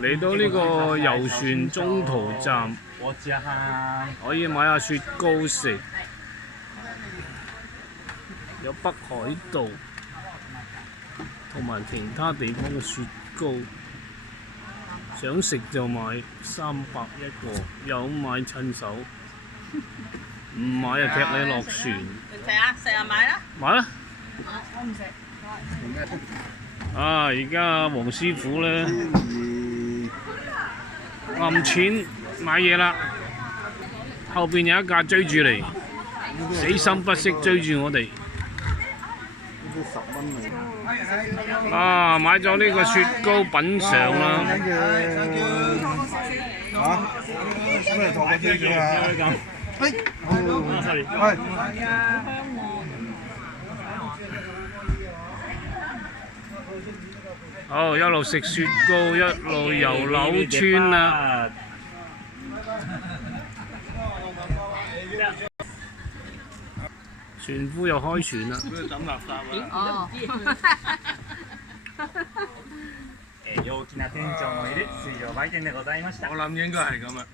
嚟到呢個遊船中途站，可以買下雪糕食，有北海道同埋其他地方嘅雪糕。想食就買300一個，有買趁手，唔買就踢你落船。食啊！食啊！買啦！買啦！我唔食。啊！而家黃師傅咧揞錢買嘢啦，後邊有一架追住嚟，死心不息追住我哋。啊！買咗呢個雪糕品嚐啦。咩同我追住啊？好，一路食雪糕，一路遊柳村啦。船夫又開船啦。哦。陽気な店長のいる水上売店でございました。我諗應該係咁啊。